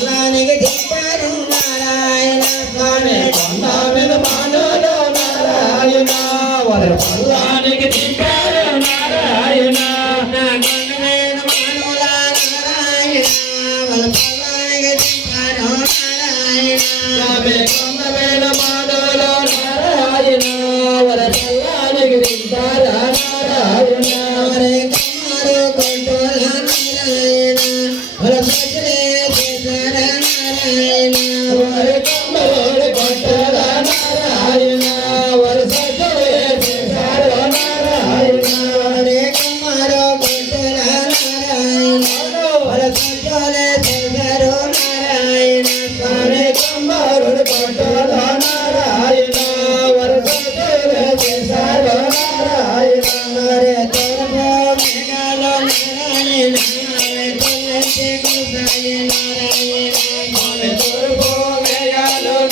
పల్లానికి దింపారు నారాయణ స్వామి కొండ మీద మానవులు నారాయణ వారి పల్లానికి దింపారు నారాయణ నా కొండ మీద మానవుల నారాయణ వారి పల్లానికి దింపారు నారాయణ స్వామి కొండ మీద మానవులు నారాయణ వారి పల్లానికి దింపారు నారాయణ వారి కమ్మారు కొండల నారాయణ వారి భజనే చేశారు నారాయణ వారి కమ్మరోడు కొండల నారాయణ వారి భజనే చేశారు నారాయణ వారి కమ్మారు కొండల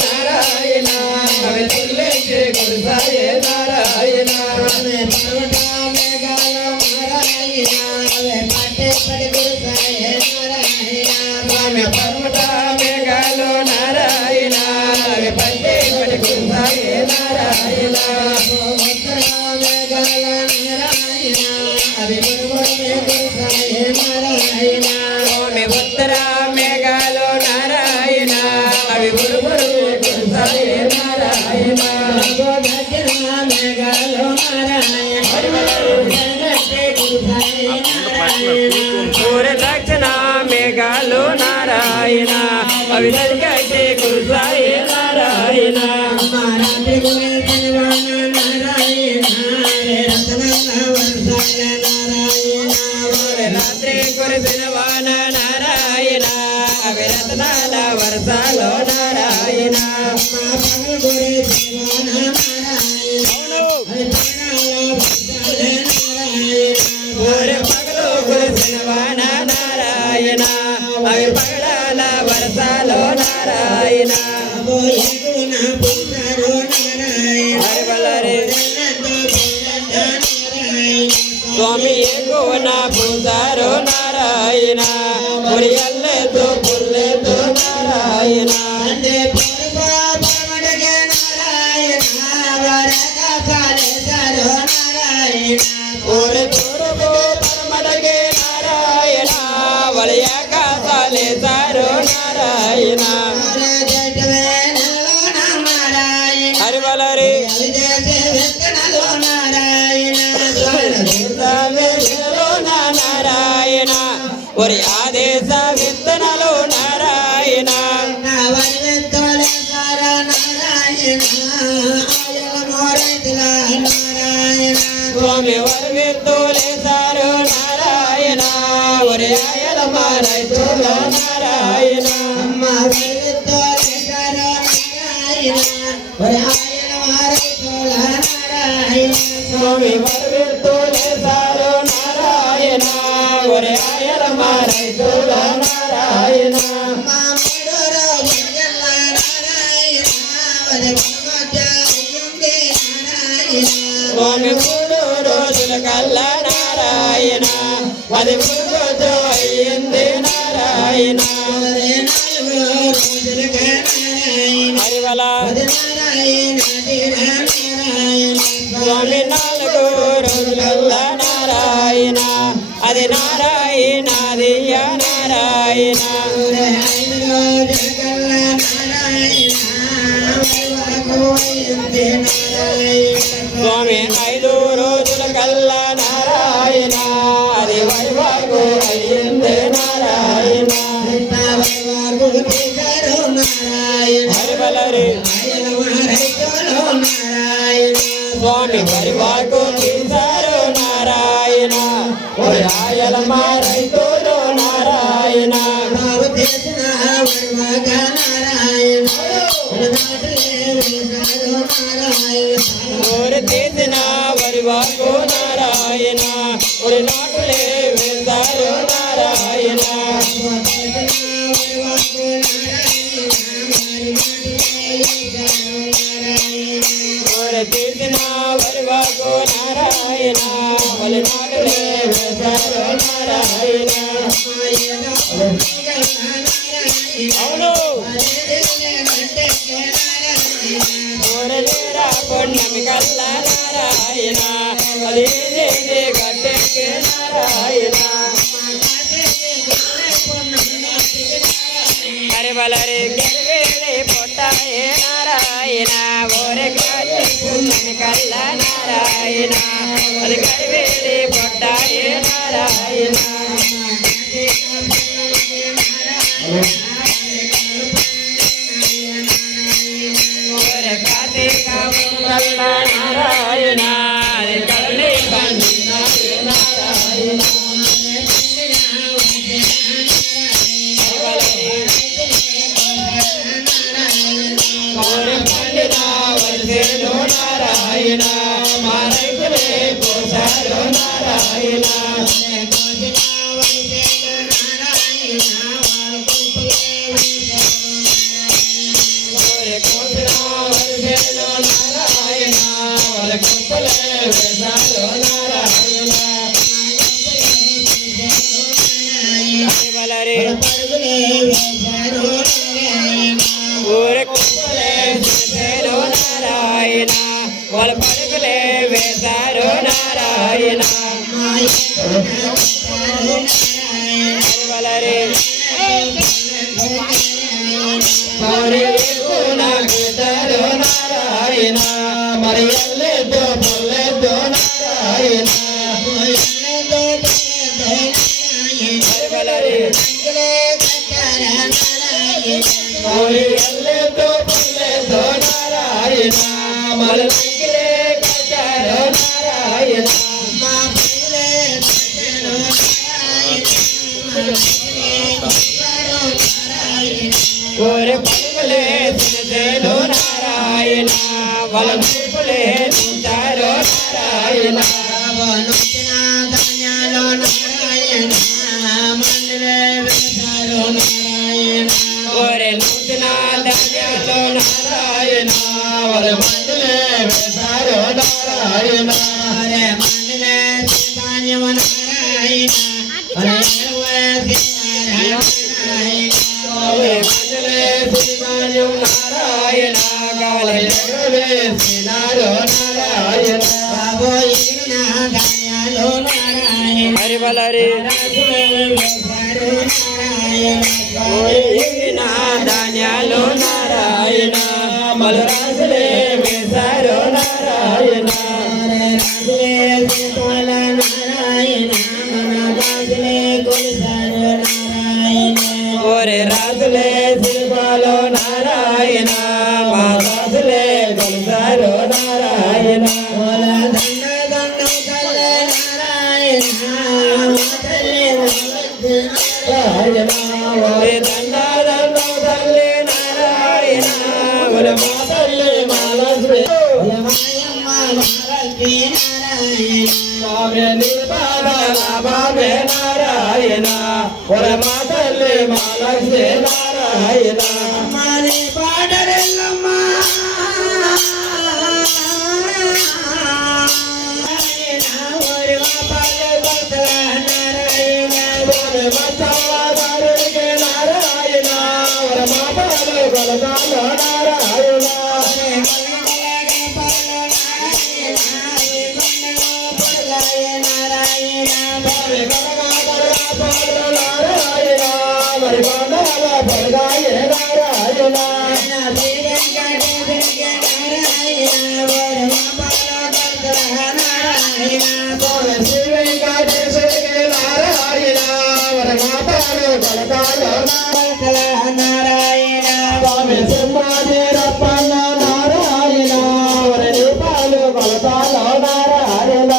నారాయణ వారి భజనే చేశారు నారాయణ వారి కమ్మరోడు కొండల నారాయణ వారి భజనే చేశారు నారాయణ వారి తోరపు మేఘాల నారాయణ మేఘాలు నారాయణ అవి నడికట్టే కురుసాయే నారాయణ రాత్రి కురిసినవాన నారాయణ అవి రతనాల వర్షాలో నారాయణ పగలు కురిసినవాన నారాయణ అవి పగడాల వర్షాలో నారాయణ స్వామి ఎక్కువన పూజారో నారాయణ మురియల్లెతో పుల్లెతో నారాయణ ఓరి తోరపు పరమడగే నారాయణ వలయాక సాలే సారో నారాయణ హరివలరి నారాయణ ఒరి ఆదేశ విత్తనలు నారాయణ స్వామి వరి విత్తులేసారు నారాయణ ఒరి ఆయల రైతులు నారాయణ స్వామి వరి విత్తులేసారు నారాయణ ఒరి ఆయల రైతులు నారాయణ స్వామి 3 రోజుల కల్లా నారాయణ 13 రోజు అయ్యింది నారాయణ హరివల స్వామి 4 రోజుల నారాయణ అది నారాయణదియ నారాయణ స్వామి 5 రోజుల కల్లా నారాయణ అది వైవాగు అయ్యింది నారాయణ హరివలరి స్వామి వైవాగు తీశారు నారాయణ ఆయల రైతులు నారాయణ ఓరి తీసిన వరి వాకు నారాయణ ఒరి నాటులే వేశారు నారాయణ ఓరి తీసిన వరి వాకు నారాయణ ఒరి నాటులే వేశారు నారాయణ అవును ఊరలేరా పొన్నమి కల్ల నారాయణ అదే గడ్డెక్కే నారాయణ కరిబలరి గెలివేలి పొట్టాయే నారాయణ ఊరే గడ్డె పొన్నమి కల్ల నారాయణ అది కరివేలి పొట్టాయే నారాయణ కార్తీక నారాయణ కళ్ళి నారాయణ పండిన వర్షేలో నారాయణ మా రైతులే కోసారో నారాయణ నారాయణ వాళ్ళ పరుగులే వేశారు నారాయణ వలరే నారాయణ మరి ఎల్లేదో పర్లేదో నారాయణ వలరే ఎల్లేదో పర్లేదో నారాయణ మల కట్టారో నారాయణ ఓరే పలుకులే తినదేలో నారాయణ వాళ్ళ చూపులే తింటారో నారాయణ ధాన్యాలో నారాయణ మందులే వేశారో నారాయణ ఓరే నూతన ధాన్యాలో నారాయణ వాళ్ళ మందులే వేశారో నారాయణ అరే మందులే ధాన్యము నారాయణ నారాయణ గాలి వేసినారో నారాయణ ధాన్యాలో నారాయణ హరివలరి ధాన్యాలు నారాయణ మలరాజులే వేశారో నారాయణ ఓరే రాజులే శిల్పాలో నారాయణ మా రాజులే కొలుసారో నారాయణ ఓరే దండ తల్లి నారాయణ ఓరే మా తల్లి మాలశ్రీ బాబే నారాయణ ఒరే మా తల్లి మాలశ్రీ నారాయణ మాని పాడరెల్లమ్మా ఒరే మా పాడే భక్తుల నారాయణ ఒరే మా చల్లవారికి నారాయణ ఒరే మా పాడే కొలతాలో నారాయణ మరి కొండల పరగాయ నారాయణ శ్రీ వెంకటేశ్వరికి నారాయణ వర మాపాలు పలకాలో నారాయణ స్వామి సింహాజీరప్పన్న నారాయణ వర దీపాలు పలకాలో నారాయణ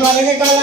కొలకి కొల